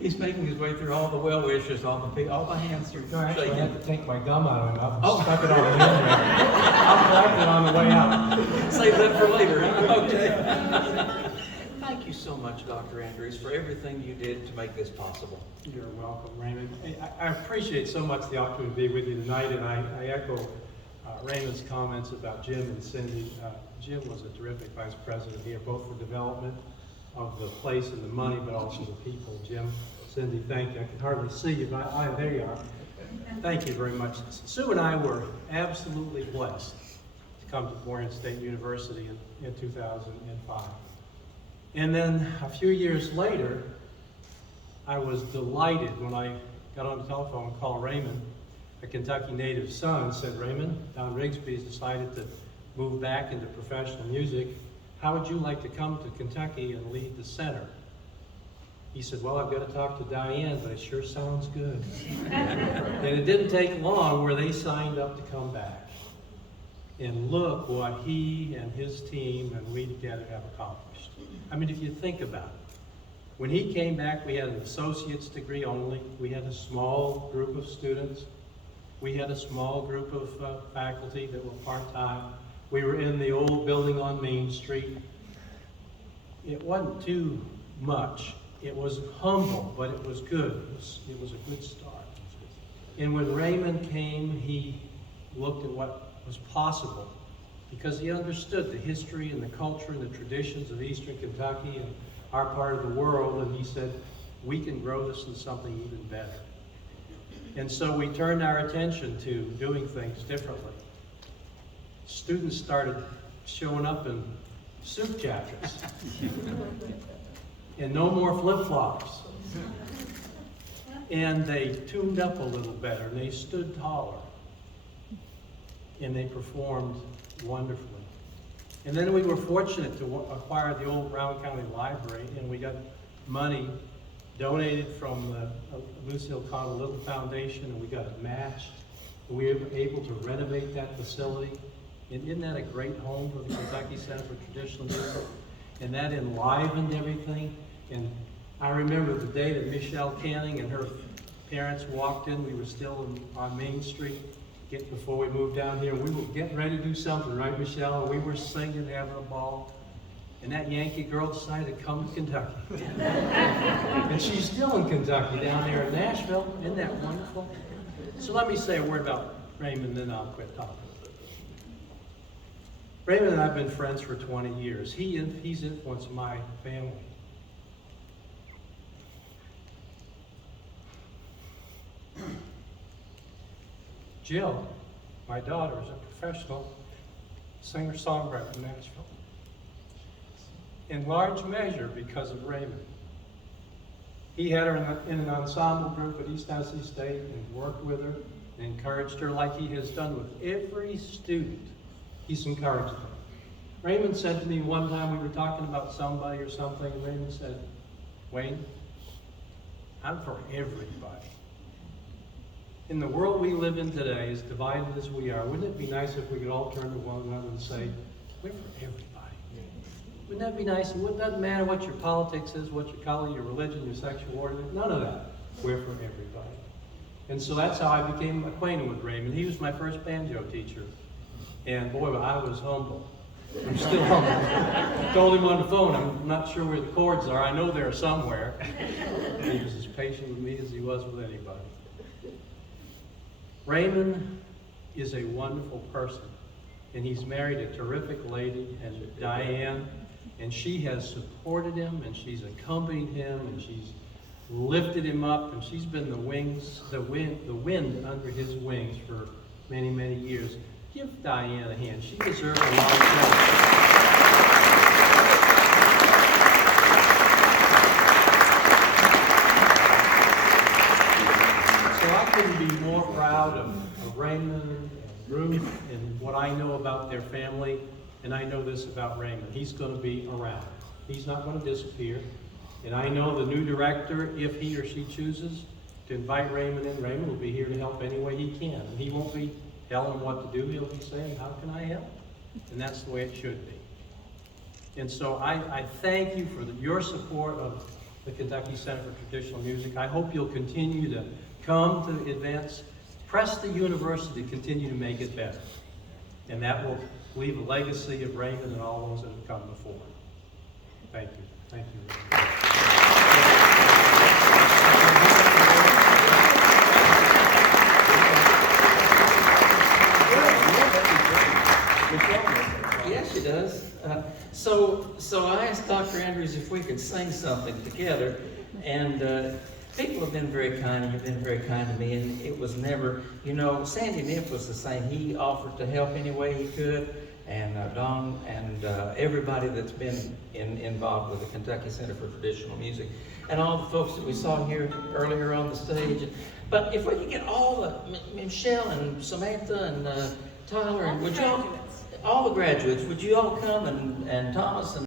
He's making his way through all the well wishes, all the hands you're No, actually, I shaking. had to take my gum out of my mouth and stuck it on the end there. I'll collect it on the way out. Save that for later, huh? Okay. Thank you so much, Dr. Andrews, for everything you did to make this possible. You're welcome, Raymond. I appreciate so much the opportunity to be with you tonight, and I echo Raymond's comments about Jim and Cindy. Jim was a terrific vice president here, both for development of the place and the money, but also the people. Jim, Cindy, thank you. I can hardly see you, but there you are. Thank you very much. Sue and I were absolutely blessed to come to Morehead State University in 2005. And then a few years later, I was delighted when I got on the telephone and called Raymond, a Kentucky native son, and said, Raymond, Don Rigsby's decided to move back into professional music. How would you like to come to Kentucky and lead the center? He said, well, I've got to talk to Diane, but it sure sounds good. And it didn't take long where they signed up to come back. And look what he and his team and we together have accomplished. I mean, if you think about it, when he came back, we had an associate's degree only. We had a small group of students. We had a small group of faculty that were part-time. We were in the old building on Main Street. It wasn't too much. It was humble, but it was good. It was a good start. And when Raymond came, he looked at what was possible because he understood the history and the culture and the traditions of Eastern Kentucky and our part of the world, and he said, we can grow this into something even better. And so we turned our attention to doing things differently. Students started showing up in suit jackets. And no more flip-flops. And they tuned up a little better, and they stood taller. And they performed wonderfully. And then we were fortunate to acquire the old Brown County Library, and we got money donated from the Lucille Connell Little Foundation, and we got it matched. We were able to renovate that facility. And isn't that a great home for the Kentucky Center for Traditional Music? And that enlivened everything. And I remember the day that Michelle Canning and her parents walked in. We were still on Main Street before we moved down here. We were getting ready to do something, right, Michelle? And we were singing, having a ball. And that Yankee girl decided to come to Kentucky. And she's still in Kentucky, down there in Nashville. Isn't that wonderful? So let me say a word about Raymond, then I'll quit talking. Raymond and I have been friends for 20 years. He's influenced my family. Jill, my daughter, is a professional singer-songwriter in Nashville. In large measure because of Raymond. He had her in an ensemble group at East Tennessee State and worked with her and encouraged her like he has done with every student. He's encouraged them. Raymond said to me one time, we were talking about somebody or something, and Raymond said, Wayne, I'm for everybody. In the world we live in today, as divided as we are, wouldn't it be nice if we could all turn to one another and say, we're for everybody? Wouldn't that be nice? It doesn't matter what your politics is, what your color, your religion, your sexual orientation, none of that. We're for everybody. And so that's how I became acquainted with Raymond. He was my first banjo teacher. And boy, I was humble. I'm still humble. I told him on the phone, I'm not sure where the chords are. I know they're somewhere. He was as patient with me as he was with anybody. Raymond is a wonderful person. And he's married a terrific lady, and Diane, and she has supported him, and she's accompanied him, and she's lifted him up, and she's been the wind under his wings for many, many years. Give Diane a hand. She deserves a lot of credit. So I couldn't be more proud of Raymond and Ruth and what I know about their family, and I know this about Raymond. He's going to be around. He's not going to disappear. And I know the new director, if he or she chooses to invite Raymond in, Raymond will be here to help any way he can. And he won't be telling them what to do. He'll be saying, how can I help? And that's the way it should be. And so I thank you for your support of the Kentucky Center for Traditional Music. I hope you'll continue to come to events, press the university to continue to make it better. And that will leave a legacy of Raymond and all those that have come before. Thank you. Thank you. Yes, she does. So I asked Dr. Andrews if we could sing something together, and people have been very kind, and have been very kind to me, and it was never, Sandy Niff was the same. He offered to help any way he could, and Don and everybody that's been involved with the Kentucky Center for Traditional Music, and all the folks that we saw here earlier on the stage. But if we could get all the, Michelle and Samantha and Tyler, and would y'all, all the graduates, would you all come, and Thomas and